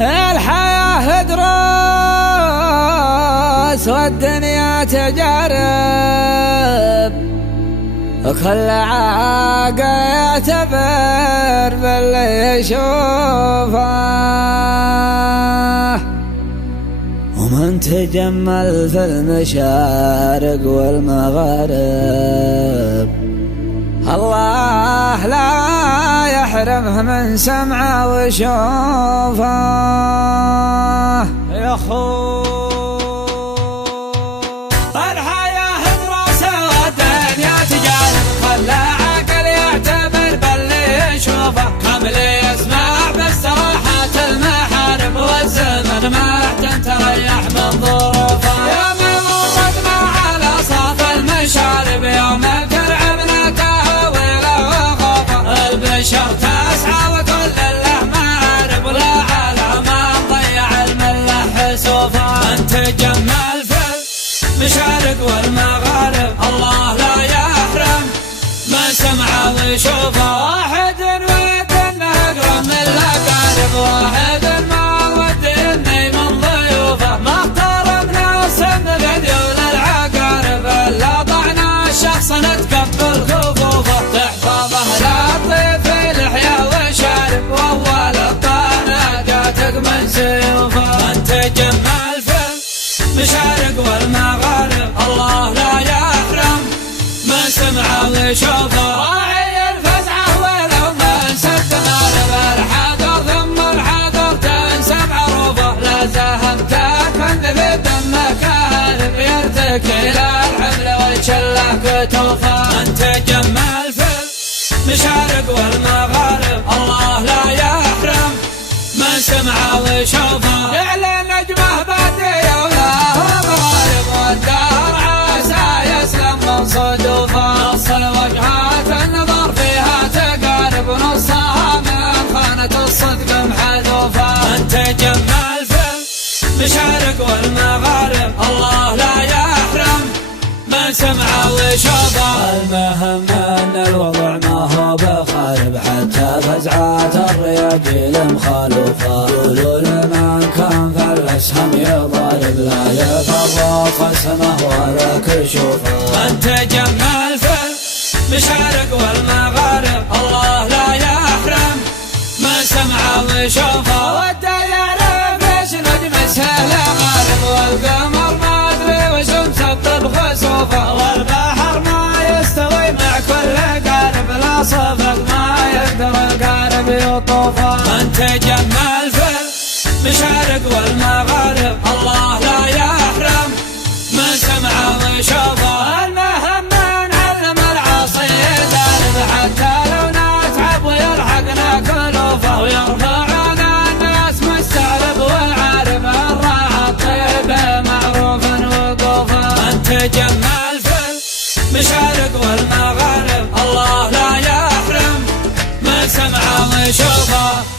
الحياة دروس والدنيا تجارب، وكل عاقل يعتبر باللي يشوفه، ومن تجمل في المشارق والمغارب الله لا يحرمه من سمعه وشوفه. يا خو الحياة دراسة والدنيا تجارب، خلى عقل يعتبر باللي يشوفه، كامل يسمع باستراحات المحارب، والزمن ما احتن تريح من ظروفه. يوم مرقنا على صاف المشارب، يوم البشر تسعى وكل له معارب، ولا على ما ضيع المله حسوفه. من تجمل في المشارق والمغارب الله لا يحرم من سمعه ويشوفه، واحد ود انه اقرب من الاقارب، واحد ما ود اني من ضيوفه، ما اختار بناس من ذيول العقارب، الا ضعنا الشخص نتقبل خفوفه، تحفظه لا طيف الحياة وشارب، واول الطعنة جاتك من سيوفه. من تجمل في المشارق والمغارب الله لا يحرم من سمعه ويشوفه، راعي الفزعة ولو من سد غالب، الحذر ثم الحذر تنسب عروفه، لا زهمتك من ذي دمك هارب، يرتكي الحمل والشله كتوفه. من تجمل في المشارق والمغارب الله لا يحرم من سمعه ويشوفه، يعلن نجمه بادية ولا هو مغارب، والدهر عسى يسلم من صدوفه، نص الوجهات النظر فيها تقارب، ونصها من خانة الصدق محذوفه. من تجمل في المشارق والمغارب الله لا يحرم من سمعه ويشوفه، المهم ان الوضع ما هو بخارب، حتى فزعات الرياجيل مخالوفه، يقولوا لمن كان فالاسهم يضارب، لا يفرق خصمه ولا كشوفه. من تجمل في المشارق والمغارب الله لا يحرم من سمعه ويشوفه، وده يعرف ايش نجم سهل غالب، والقمر ما ادري وش مسطب خسوفه، والبحر ما يستوي مع كل قارب، لا صفق ما يقدر القارب يطوفه. من تجمل في المشارق والمغارب الله لا يحرم من سمعه ويشوفه، المهم نعلم العصي دارب، حتى لو نتعب ويلحقنا كلوفه، ويرفعنا الناس مستعرب والعارف، الراعي الطيب معروفا وقوفه. من تجمل في المشارق والمغارب الله لا يحرم من سمعه ويشوفه.